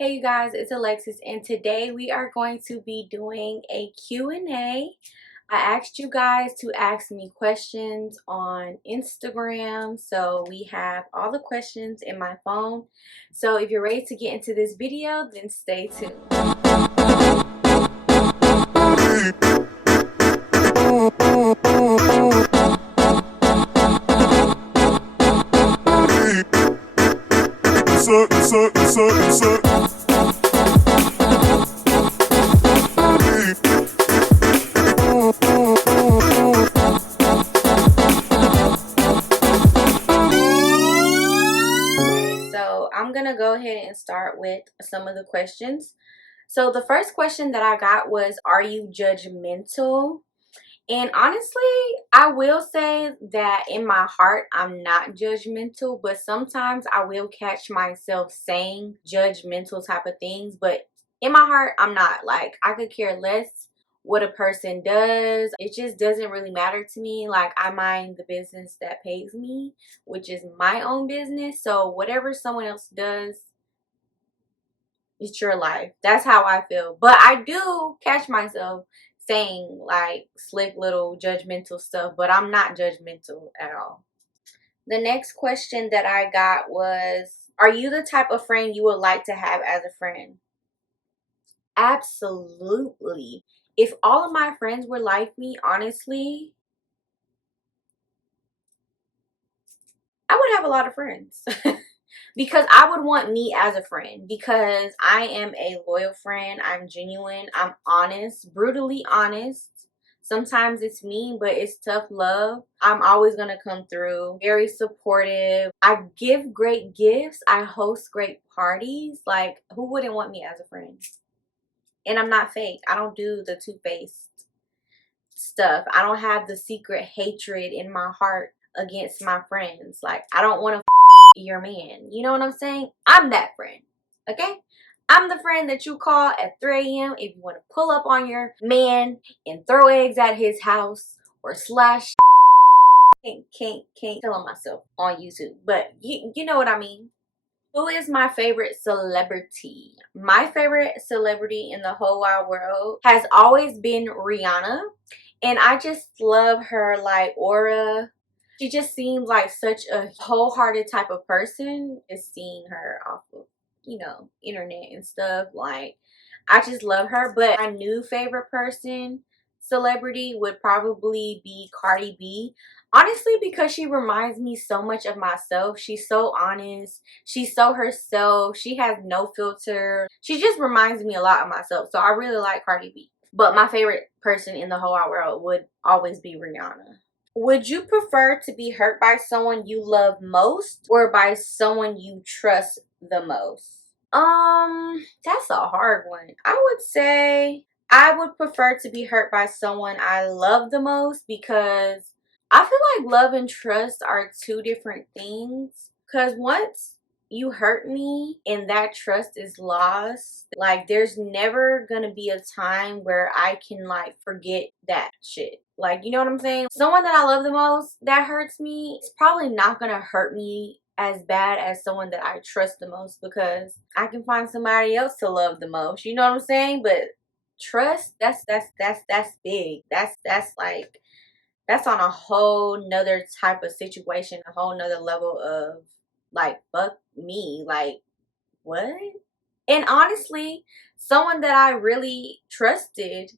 Hey you guys, it's Alexis and today we are going to be doing a Q&A. I asked you guys to ask me questions on Instagram, so we have all the questions in my phone. So if you're ready to get into this video, then stay tuned. So I'm gonna go ahead and start with some of the questions. So the first question that I got was, are you judgmental? And honestly, I will say that in my heart, I'm not judgmental, but sometimes I will catch myself saying judgmental type of things. But in my heart, I'm not. Like, I could care less what a person does. It just doesn't really matter to me. Like, I mind the business that pays me, which is my own business. So whatever someone else does, it's your life. That's how I feel. But I do catch myself saying like slick little judgmental stuff, but I'm not judgmental at all. The next question that I got was, are you the type of friend you would like to have as a friend? Absolutely. If all of my friends were like me, honestly, I would have a lot of friends. Because I would want me as a friend, because I am a loyal friend. I'm genuine. I'm honest, brutally honest. Sometimes it's mean, but it's tough love. I'm always going to come through. Very supportive. I give great gifts. I host great parties. Like, who wouldn't want me as a friend? And I'm not fake. I don't do the two-faced stuff. I don't have the secret hatred in my heart against my friends. Like, I don't want to your man. You know what I'm saying? I'm that friend. Okay? I'm the friend that you call at 3 a.m. if you want to pull up on your man and throw eggs at his house or slash. Can't tell on myself on YouTube, but you know what I mean. Who is my favorite celebrity? My favorite celebrity in the whole wide world has always been Rihanna, and I just love her like aura. She just seems like such a wholehearted type of person. Just seeing her off of, you know, internet and stuff. Like, I just love her. But my new favorite person, celebrity, would probably be Cardi B. Honestly, because she reminds me so much of myself. She's so honest. She's so herself. She has no filter. She just reminds me a lot of myself. So I really like Cardi B. But my favorite person in the whole wide world would always be Rihanna. Would you prefer to be hurt by someone you love most or by someone you trust the most? That's a hard one. I would say I would prefer to be hurt by someone I love the most, because I feel like love and trust are two different things. Because once you hurt me and that trust is lost, like, there's never gonna be a time where I can like forget that shit. Like, you know what I'm saying? Someone that I love the most that hurts me, it's probably not gonna hurt me as bad as someone that I trust the most, because I can find somebody else to love the most. You know what I'm saying? But trust, that's big. That's like, that's on a whole nother type of situation, a whole nother level of like, fuck me, like, what? And honestly, someone that I really trusted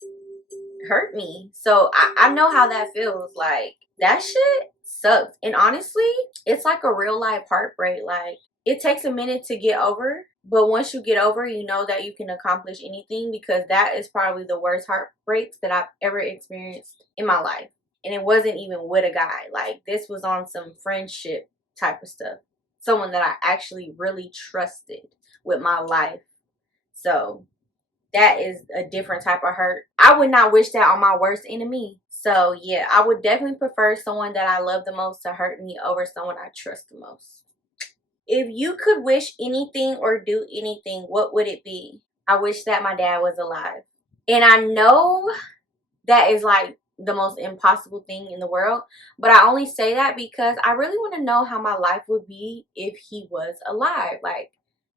hurt me. So I know how that feels. Like, that shit sucks. And honestly, it's like a real life heartbreak. Like, it takes a minute to get over, but once you get over, you know that you can accomplish anything, because that is probably the worst heartbreaks that I've ever experienced in my life. And it wasn't even with a guy. Like, this was on some friendship type of stuff. Someone that I actually really trusted with my life. So that is a different type of hurt. I would not wish that on my worst enemy. So yeah, I would definitely prefer someone that I love the most to hurt me over someone I trust the most. If you could wish anything or do anything, what would it be? I wish that my dad was alive. And I know that is like the most impossible thing in the world, but I only say that because I really want to know how my life would be if he was alive. Like,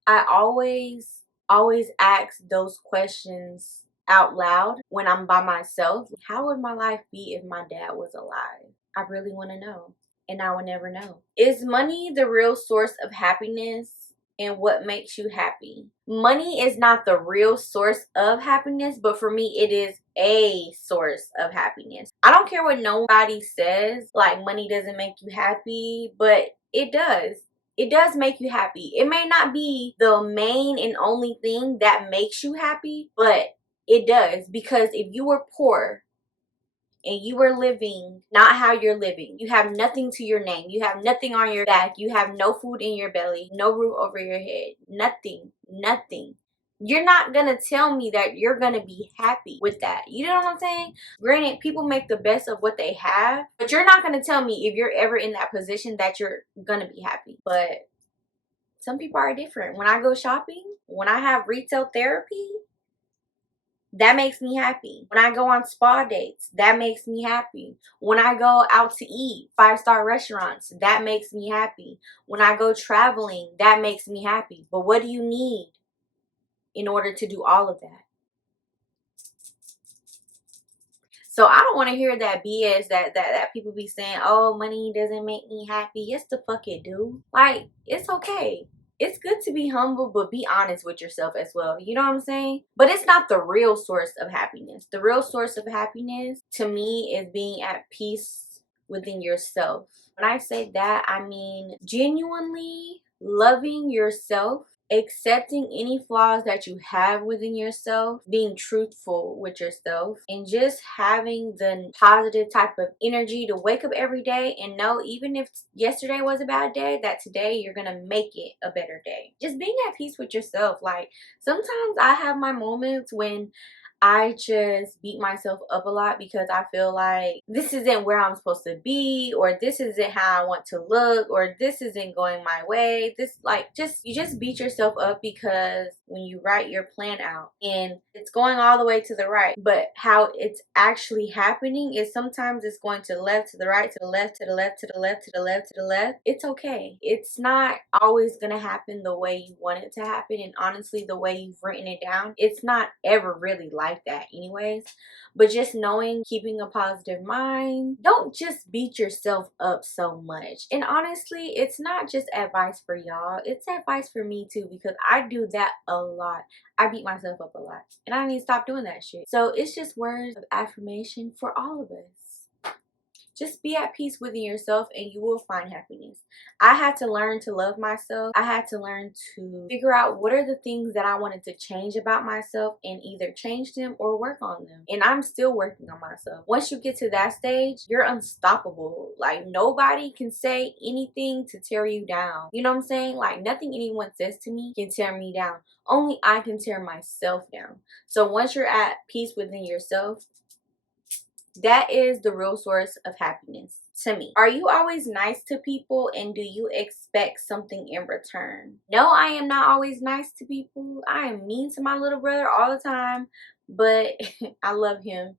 I always always ask those questions out loud when I'm by myself. How would my life be if my dad was alive? I really want to know, and I will never know. Is money the real source of happiness? And what makes you happy? Money is not the real source of happiness, but for me it is a source of happiness. I don't care what nobody says, like money doesn't make you happy, but it does. It does make you happy. It may not be the main and only thing that makes you happy, but it does. Because if you were poor and you were living not how you're living, you have nothing to your name, you have nothing on your back, you have no food in your belly, no roof over your head, nothing, you're not gonna tell me that you're gonna be happy with that. You know what I'm saying? Granted, people make the best of what they have, but you're not gonna tell me if you're ever in that position that you're gonna be happy. But some people are different. When I go shopping, when I have retail therapy, that makes me happy. When I go on spa dates, that makes me happy. When I go out to eat, 5-star restaurants, that makes me happy. When I go traveling, that makes me happy. But what do you need in order to do all of that? So I don't want to hear that BS that people be saying, oh, money doesn't make me happy. Yes, the fuck it do. Like, it's okay. It's good to be humble, but be honest with yourself as well. You know what I'm saying? But it's not the real source of happiness. The real source of happiness to me is being at peace within yourself. When I say that, I mean genuinely loving yourself, accepting any flaws that you have within yourself, being truthful with yourself, and just having the positive type of energy to wake up every day and know, even if yesterday was a bad day, that today you're gonna make it a better day. Just being at peace with yourself. Like, sometimes I have my moments when I just beat myself up a lot because I feel like this isn't where I'm supposed to be, or this isn't how I want to look, or this isn't going my way. This, like, you just beat yourself up because when you write your plan out and it's going all the way to the right, but how it's actually happening is sometimes it's going to the left, to the right, to the left, to the left, to the left, to the left, to the left. It's okay. It's not always gonna happen the way you want it to happen, and honestly, the way you've written it down, it's not ever really like that anyways. But just knowing, keeping a positive mind, don't just beat yourself up so much. And honestly, it's not just advice for y'all, it's advice for me too, because I do that a lot. I beat myself up a lot, and I need to stop doing that shit. So it's just words of affirmation for all of us. Just be at peace within yourself and you will find happiness. I had to learn to love myself. I had to learn to figure out what are the things that I wanted to change about myself and either change them or work on them. And I'm still working on myself. Once you get to that stage, you're unstoppable. Like, nobody can say anything to tear you down. You know what I'm saying? Like, nothing anyone says to me can tear me down. Only I can tear myself down. So once you're at peace within yourself, that is the real source of happiness to me. Are you always nice to people, and do you expect something in return? No, I am not always nice to people. I am mean to my little brother all the time, but I love him,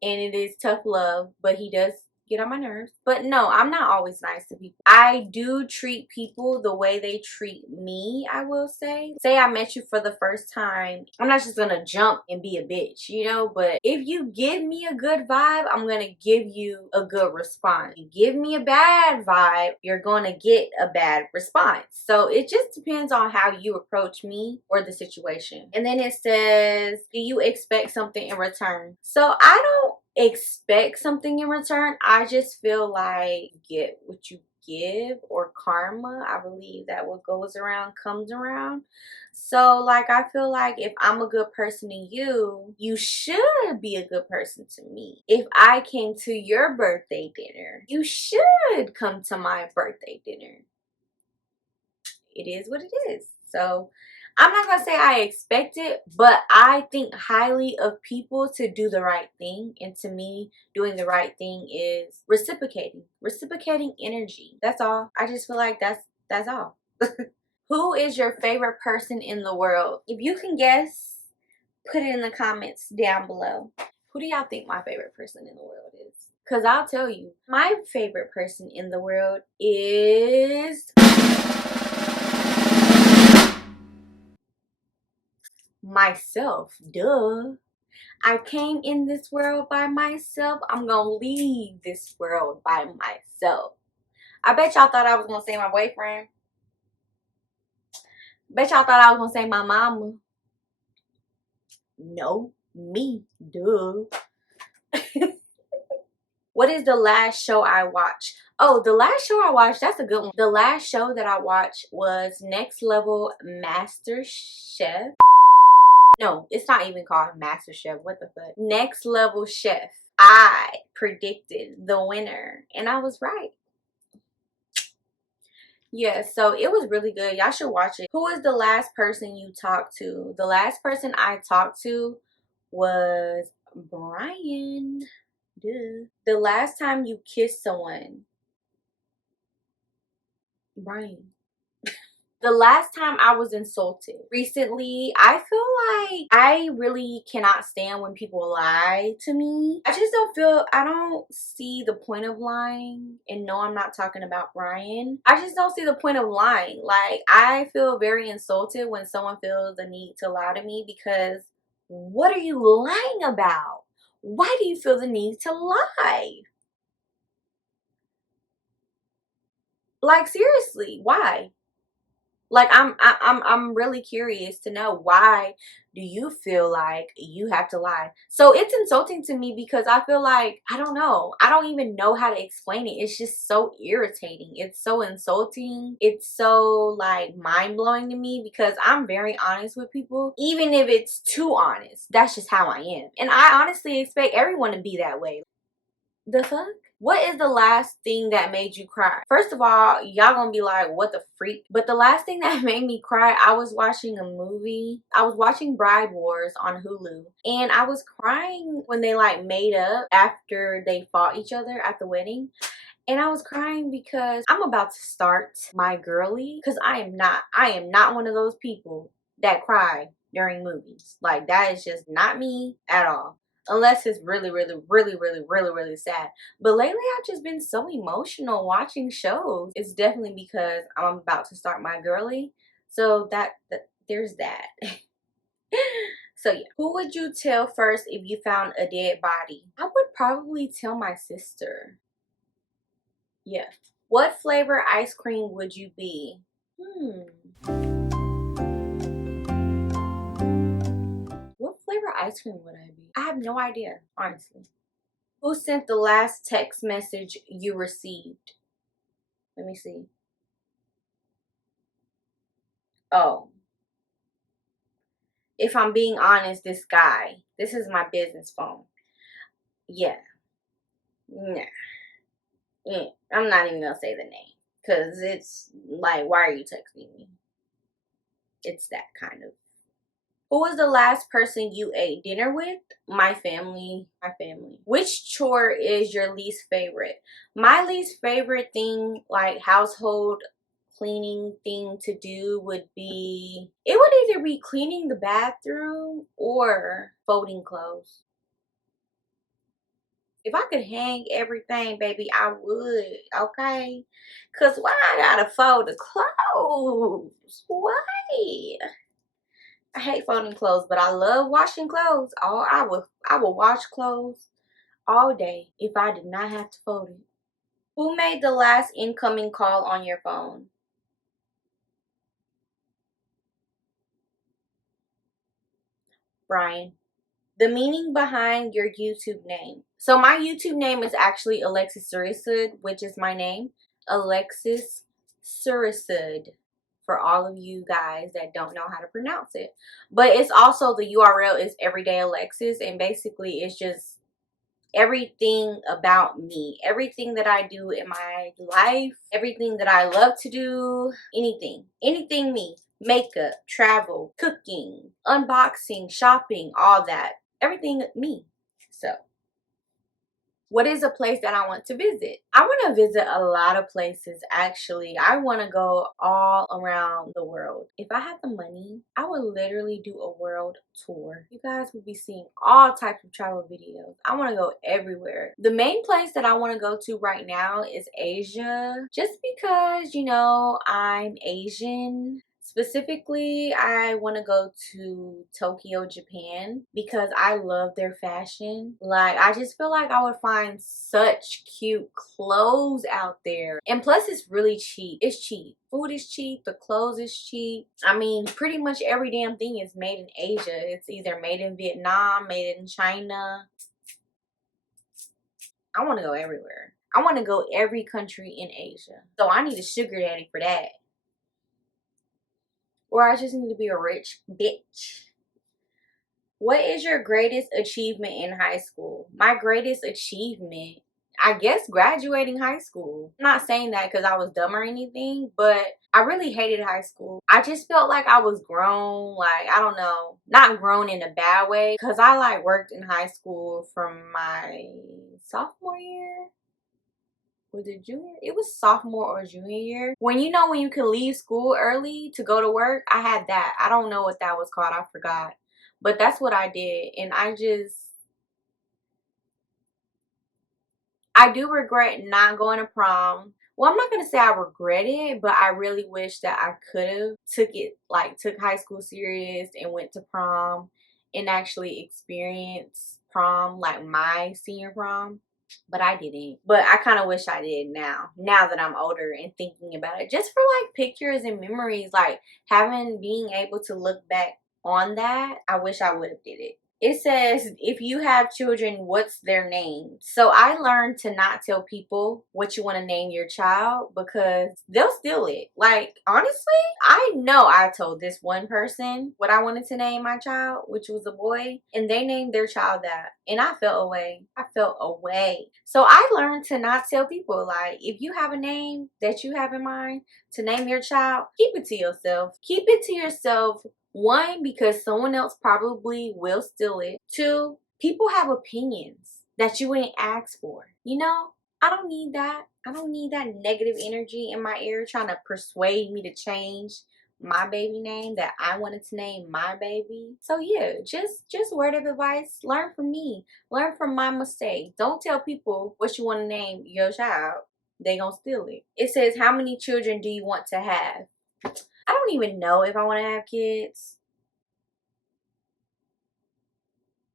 and it is tough love, but he does get on my nerves. But no, I'm not always nice to people. I do treat people the way they treat me, I will say. Say I met you for the first time, I'm not just gonna jump and be a bitch, you know? But if you give me a good vibe, I'm gonna give you a good response. If you give me a bad vibe, you're gonna get a bad response. So it just depends on how you approach me or the situation. And then it says, do you expect something in return? So I don't expect something in return. I just feel like get what you give, or karma. I believe that what goes around comes around. So like, I feel like if I'm a good person to you, you should be a good person to me. If I came to your birthday dinner, you should come to my birthday dinner. It is what it is. So I'm not going to say I expect it, but I think highly of people to do the right thing. And to me, doing the right thing is reciprocating. Reciprocating energy. That's all. I just feel like that's all. Who is your favorite person in the world? If you can guess, put it in the comments down below. Who do y'all think my favorite person in the world is? Because I'll tell you, my favorite person in the world is... myself. Duh. I came in this world by myself. I'm gonna leave this world by myself. I bet y'all thought I was gonna say my boyfriend. Bet y'all thought I was gonna say my mama. No, me. Duh. What is the last show I watched? Oh, the last show I watched, that's a good one. The last show that I watched was Next Level Master Chef. No, it's not even called Master Chef. What the fuck? Next Level Chef. I predicted the winner and I was right. Yeah, so it was really good. Y'all should watch it. Who was the last person you talked to? The last person I talked to was Brian. Duh. The last time you kissed someone. Brian. The last time I was insulted. Recently, I feel like I really cannot stand when people lie to me. I don't see the point of lying. And no, I'm not talking about Brian. I just don't see the point of lying. Like, I feel very insulted when someone feels the need to lie to me because what are you lying about? Why do you feel the need to lie? Like, seriously, why? Like, I'm really curious to know, why do you feel like you have to lie? So it's insulting to me because I feel like, I don't know. I don't even know how to explain it. It's just so irritating. It's so insulting. It's so like mind-blowing to me because I'm very honest with people. Even if it's too honest, that's just how I am. And I honestly expect everyone to be that way. The fuck? What is the last thing that made you cry? First of all, y'all gonna be like, what the freak? But the last thing that made me cry, I was watching a movie. I was watching Bride Wars on Hulu. And I was crying when they like made up after they fought each other at the wedding. And I was crying because I'm about to start my girly. Because I am not one of those people that cry during movies. Like, that is just not me at all. Unless it's really, really, really, really, really, really sad. But lately, I've just been so emotional watching shows. It's definitely because I'm about to start my girly. So there's that. So yeah. Who would you tell first if you found a dead body? I would probably tell my sister. Yeah. What flavor ice cream would you be? What flavor ice cream would I be? I have no idea, honestly. Who sent the last text message you received? Let me see. Oh. If I'm being honest, this guy. This is my business phone. Yeah. Nah. I'm not even gonna say the name. Because it's like, why are you texting me? It's that kind of. Who was the last person you ate dinner with? My family. My family. Which chore is your least favorite? My least favorite thing, like household cleaning thing to do, would be, it would either be cleaning the bathroom or folding clothes. If I could hang everything, baby, I would, okay? Because why I gotta fold the clothes? Why? I hate folding clothes, but I love washing clothes. I will wash clothes all day if I did not have to fold it. Who made the last incoming call on your phone? Brian. The meaning behind your YouTube name. So my YouTube name is actually Alexis Sourisoud, which is my name. Alexis Sourisoud, for all of you guys that don't know how to pronounce it. But it's also, the URL is Everyday Alexis, and basically it's just everything about me, everything that I do in my life, everything that I love to do, anything me, makeup, travel, cooking, unboxing, shopping, all that, everything me. So what is a place that I want to visit? I want to visit a lot of places, actually. I want to go all around the world. If I had the money, I would literally do a world tour. You guys would be seeing all types of travel videos. I want to go everywhere. The main place that I want to go to right now is Asia. Just because, you know, I'm Asian. It's Specifically, I want to go to Tokyo, Japan because I love their fashion. Like, I just feel like I would find such cute clothes out there. And plus, it's really cheap. It's cheap. Food is cheap. The clothes is cheap. I mean, pretty much every damn thing is made in Asia. It's either made in Vietnam, made in China. I want to go everywhere. I want to go every country in Asia. So I need a sugar daddy for that. Or I just need to be a rich bitch. What is your greatest achievement in high school? My greatest achievement, I guess, graduating high school. I'm not saying that because I was dumb or anything, but I really hated high school. I just felt like I was grown, like, I don't know, not grown in a bad way, because I like worked in high school from my sophomore year. Was it junior? It was sophomore or junior year. When you know when you can leave school early to go to work, I had that. I don't know what that was called. I forgot. But that's what I did. And I do regret not going to prom. Well, I'm not going to say I regret it, but I really wish that I could have took high school serious and went to prom and actually experienced prom, like my senior prom. But I didn't. But I kind of wish I did now that I'm older and thinking about it, just for like pictures and memories, like being able to look back on that. I wish I would have did it. It says, if you have children, what's their name? So I learned to not tell people what you want to name your child because they'll steal it. Like, honestly, I know I told this one person what I wanted to name my child, which was a boy, and they named their child that. And I felt away. I felt away. So I learned to not tell people, like, if you have a name that you have in mind to name your child, keep it to yourself. Keep it to yourself. One, because someone else probably will steal it. Two, people have opinions that you wouldn't ask for. You know, I don't need that. I don't need that negative energy in my ear trying to persuade me to change my baby name that I wanted to name my baby. So yeah, just word of advice, learn from me. Learn from my mistakes. Don't tell people what you want to name your child. They gonna steal it. It says, how many children do you want to have? I don't even know if I want to have kids.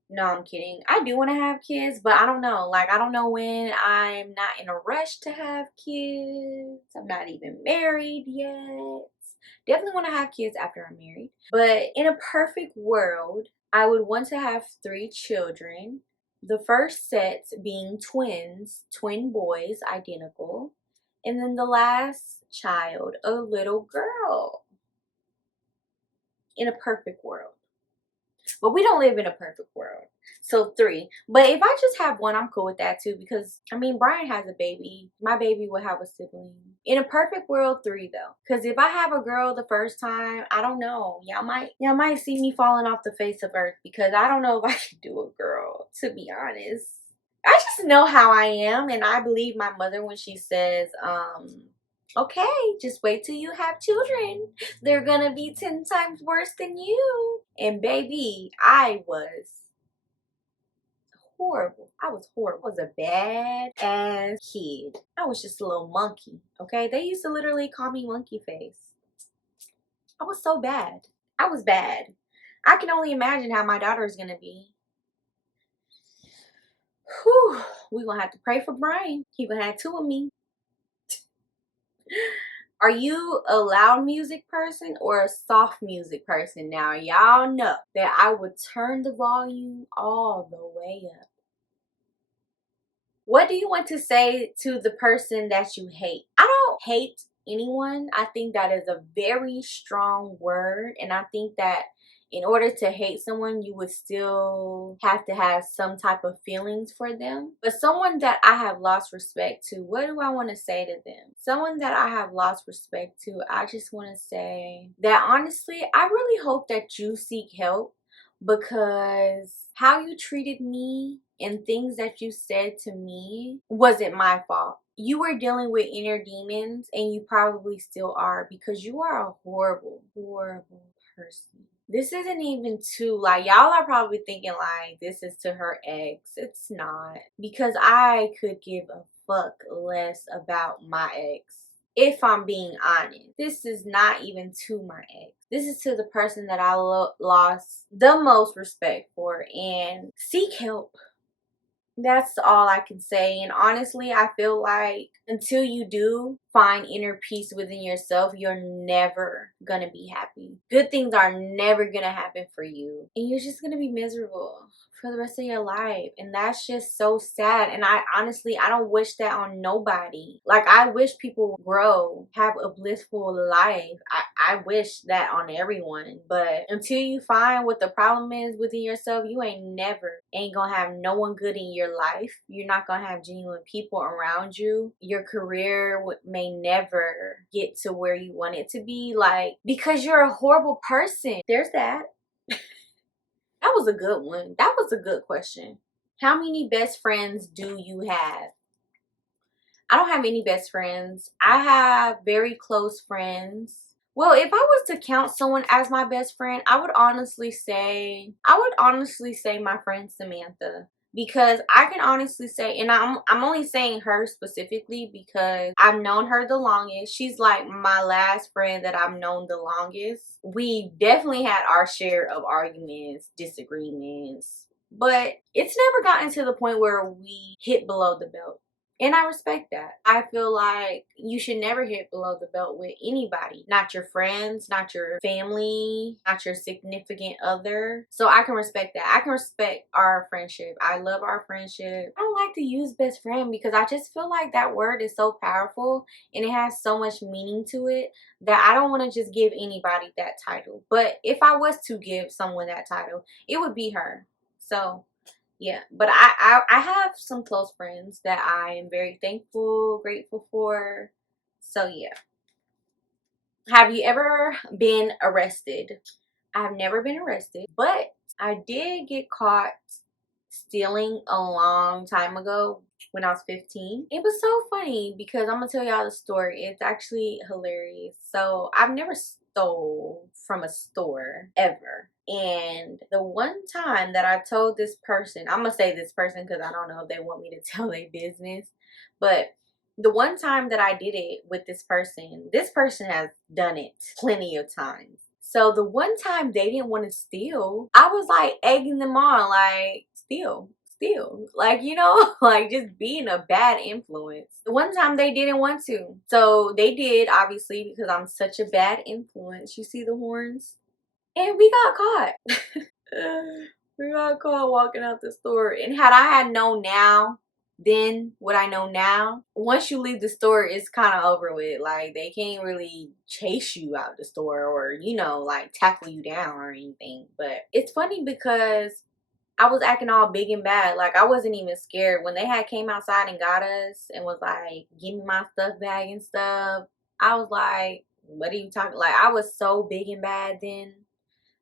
No, I'm kidding. I do want to have kids, but I don't know. Like, I don't know when. I'm not in a rush to have kids. I'm not even married yet. Definitely want to have kids after I'm married. But in a perfect world, I would want to have 3 children. The first set being twins, twin boys, identical. And then the last child, a little girl. In a perfect world. But we don't live in a perfect world. So 3. But if I just have one, I'm cool with that too. Because, I mean, Brian has a baby. My baby will have a sibling. In a perfect world, 3 though. Because if I have a girl the first time, I don't know. Y'all might see me falling off the face of earth. Because I don't know if I can do a girl, to be honest. I just know how I am. And I believe my mother when she says, okay, just wait till you have children. They're gonna be 10 times worse than you. And baby, I was horrible. I was horrible. I was a bad ass kid. I was just a little monkey, okay? They used to literally call me monkey face. I was so bad. I was bad. I can only imagine how my daughter is gonna be. Whew. We're gonna have to pray for Brian. He gonna have 2 of me. Are you a loud music person or a soft music person? Now, y'all know that I would turn the volume all the way up. What do you want to say to the person that you hate? I don't hate anyone. I think that is a very strong word. And I think that in order to hate someone, you would still have to have some type of feelings for them. But someone that I have lost respect to, what do I want to say to them? Someone that I have lost respect to, I just want to say that honestly, I really hope that you seek help, because how you treated me and things that you said to me wasn't my fault. You were dealing with inner demons, and you probably still are, because you are a horrible, horrible person. This isn't even to, like, y'all are probably thinking like this is to her ex. It's not, because I could give a fuck less about my ex. If I'm being honest, this is not even to my ex. This is to the person that I lost the most respect for. And seek help. That's all I can say. And honestly, I feel like until you do find inner peace within yourself, you're never gonna be happy. Good things are never gonna happen for you, and you're just gonna be miserable for the rest of your life. And that's just so sad. And I honestly, I don't wish that on nobody. Like, I wish people grow, have a blissful life. I wish that on everyone. But until you find what the problem is within yourself, you ain't gonna have no one good in your life. You're not gonna have genuine people around you. Your career may never get to where you want it to be, like, because you're a horrible person. There's that. That was a good one. That was a good question. How many best friends do you have? I don't have any best friends. I have very close friends. Well, if I was to count someone as my best friend, I would honestly say my friend Samantha. Because I can honestly say, and I'm only saying her specifically because I've known her the longest. She's like my last friend that I've known the longest. We definitely had our share of arguments, disagreements, but it's never gotten to the point where we hit below the belt. And I respect that. I feel like you should never hit below the belt with anybody. Not your friends, not your family, not your significant other. So I can respect that. I can respect our friendship. I love our friendship. I don't like to use best friend because I just feel like that word is so powerful and it has so much meaning to it that I don't want to just give anybody that title. But if I was to give someone that title, it would be her. So yeah, but I have some close friends that I am very thankful, grateful for. So yeah. Have you ever been arrested? I've never been arrested, but I did get caught stealing a long time ago when I was 15. It was so funny because I'm gonna tell y'all the story. It's actually hilarious. So I've never stole from a store ever. And the one time that I told this person, I'm gonna say this person because I don't know if they want me to tell their business, but the one time that I did it with this person has done it plenty of times. So the one time they didn't want to steal, I was like egging them on, like, steal. Like, you know, like just being a bad influence. The one time they didn't want to. So they did, obviously, because I'm such a bad influence. You see the horns? And we got caught. We got caught walking out the store. And had I had known now, then what I know now, once you leave the store, it's kind of over with. Like, they can't really chase you out the store or, you know, like tackle you down or anything. But it's funny because I was acting all big and bad. Like, I wasn't even scared. When they had came outside and got us and was like, give me my stuff bag and stuff, I was like, what are you talking? Like, I was so big and bad then.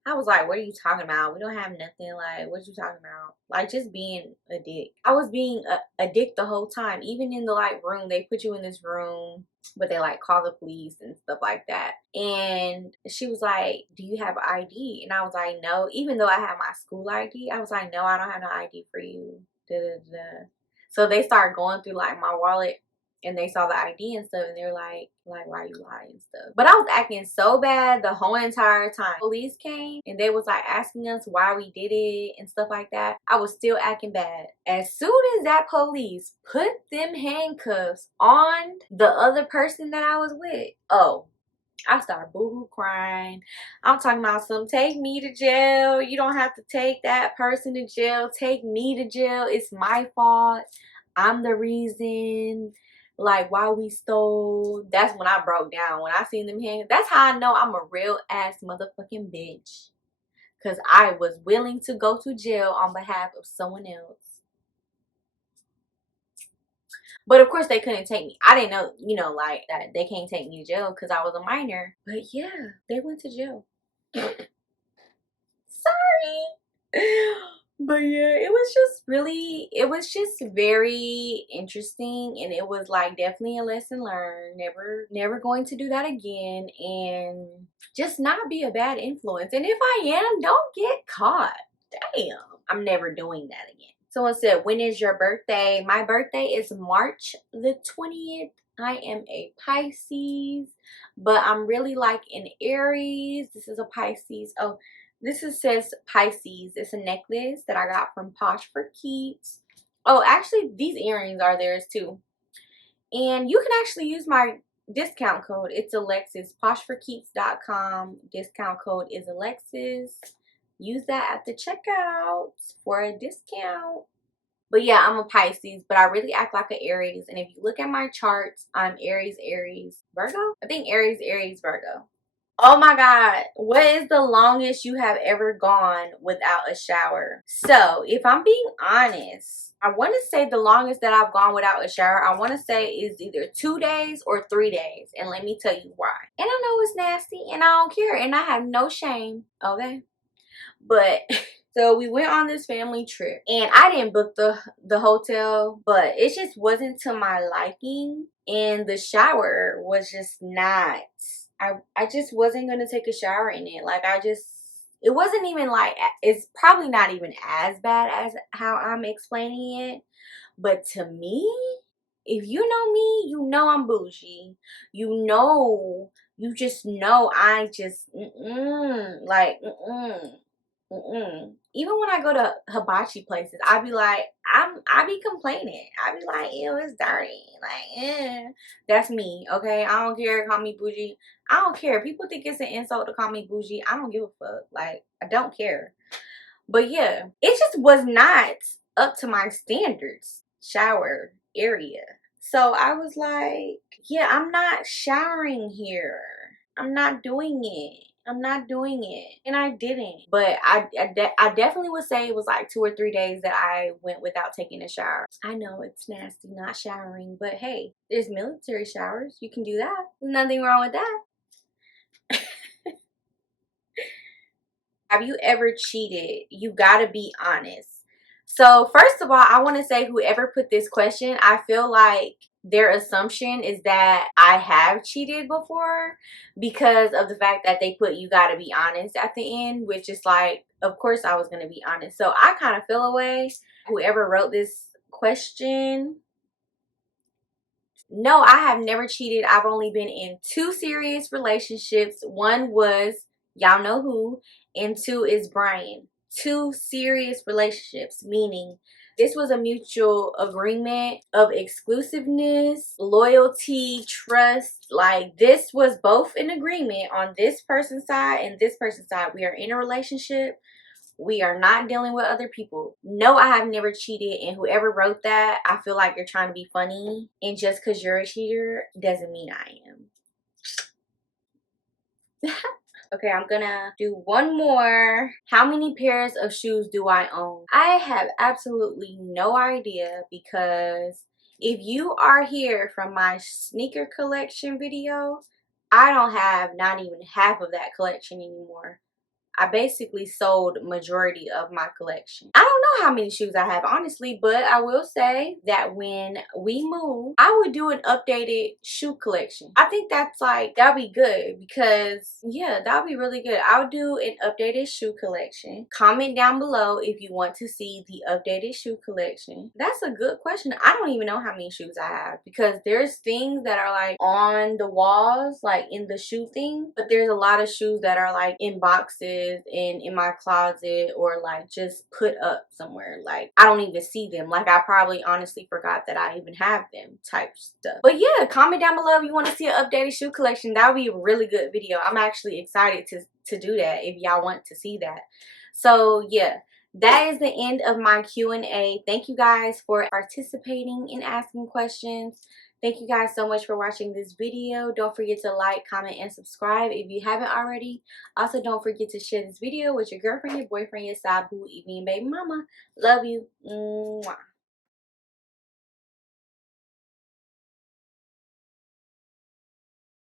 I was like, what are you talking about? We don't have nothing. Like, what you talking about? Like, just being a dick. I was being a dick the whole time. Even in the, like, room. They put you in this room, but they, like, call the police and stuff like that. And she was like, do you have ID? And I was like, no. Even though I had my school ID, I was like, no, I don't have no ID for you. Da, da, da. So they started going through, like, my wallet. And they saw the ID and stuff, and they're like, why are you lying and stuff? But I was acting so bad the whole entire time. Police came, and they was like asking us why we did it and stuff like that. I was still acting bad. As soon as that police put them handcuffs on the other person that I was with, oh, I started boohoo crying. I'm talking about some, take me to jail. You don't have to take that person to jail. Take me to jail. It's my fault. I'm the reason. Like, why we stole. That's when I broke down. When I seen them hang, that's how I know I'm a real ass motherfucking bitch. Because I was willing to go to jail on behalf of someone else. But of course they couldn't take me. I didn't know, you know, like that they can't take me to jail because I was a minor. But yeah, they went to jail. Sorry. But yeah, it was just very interesting, and it was like definitely a lesson learned. Never going to do that again, and just not be a bad influence. And if I am, don't get caught. Damn, I'm never doing that again. Someone said, when is your birthday? My birthday is March the 20th. I am a Pisces, but I'm really like an Aries. This is a Pisces. Oh, says Pisces. It's a necklace that I got from Posh for Keeps. Oh, actually, these earrings are theirs too. And you can actually use my discount code. It's Alexis. Poshforkeeps.com. Discount code is Alexis. Use that at the checkout for a discount. But yeah, I'm a Pisces, but I really act like an Aries. And if you look at my charts, I'm Aries, Virgo? I think Aries, Virgo. Oh my God. What is the longest you have ever gone without a shower? So, if I'm being honest, I want to say the longest that I've gone without a shower, I want to say is either 2 days or 3 days. And let me tell you why. And I know it's nasty and I don't care and I have no shame. Okay? But so we went on this family trip and I didn't book the hotel, but it just wasn't to my liking, and the shower was just not, I just wasn't gonna take a shower in it. Like it wasn't even like, it's probably not even as bad as how I'm explaining it, but to me, if you know me, you know I'm bougie. You just know I just even when I go to hibachi places, I be like, I be complaining. I be like, ew, it's dirty. Like, that's me, okay? I don't care. Call me bougie. I don't care. People think it's an insult to call me bougie. I don't give a fuck. Like, I don't care. But yeah, it just was not up to my standards. Shower area. So I was like, yeah, I'm not showering here. I'm not doing it. I'm not doing it. And I didn't. But I definitely would say it was like 2 or 3 days that I went without taking a shower. I know it's nasty not showering, but hey, there's military showers. You can do that. Nothing wrong with that. Have you ever cheated? You gotta be honest. So first of all, I want to say whoever put this question, I feel like their assumption is that I have cheated before because of the fact that they put you gotta be honest at the end, which is like, of course I was going to be honest. So I kind of feel away. Whoever wrote this question, no, I have never cheated. I've only been in 2 serious relationships. One was, y'all know who, and 2 is Brian. 2 serious relationships, meaning this was a mutual agreement of exclusiveness, loyalty, trust. Like, this was both an agreement on this person's side and this person's side. We are in a relationship. We are not dealing with other people. No, I have never cheated, and whoever wrote that, I feel like you're trying to be funny. And just because you're a cheater doesn't mean I am. Okay, I'm gonna do one more. How many pairs of shoes do I own? I have absolutely no idea, because if you are here from my sneaker collection video, I don't have not even half of that collection anymore. I basically sold majority of my collection. I don't know how many shoes I have, honestly, but I will say that when we move, I would do an updated shoe collection. I think that's like, that'd be good, because yeah, that'd be really good. I'll do an updated shoe collection. Comment down below if you want to see the updated shoe collection. That's a good question. I don't even know how many shoes I have, because there's things that are like on the walls, like in the shoe thing, but there's a lot of shoes that are like in boxes and in my closet, or like just put up somewhere. Like, I don't even see them. Like, I probably honestly forgot that I even have them type stuff. But yeah, comment down below if you want to see an updated shoe collection. That would be a really good video. I'm actually excited to do that if y'all want to see that. So yeah, that is the end of my Q&A. Thank you guys for participating and asking questions. Thank you guys so much for watching this video. Don't forget to like, comment, and subscribe if you haven't already. Also, don't forget to share this video with your girlfriend, your boyfriend, your side boo, even your baby mama. Love you. Mwah.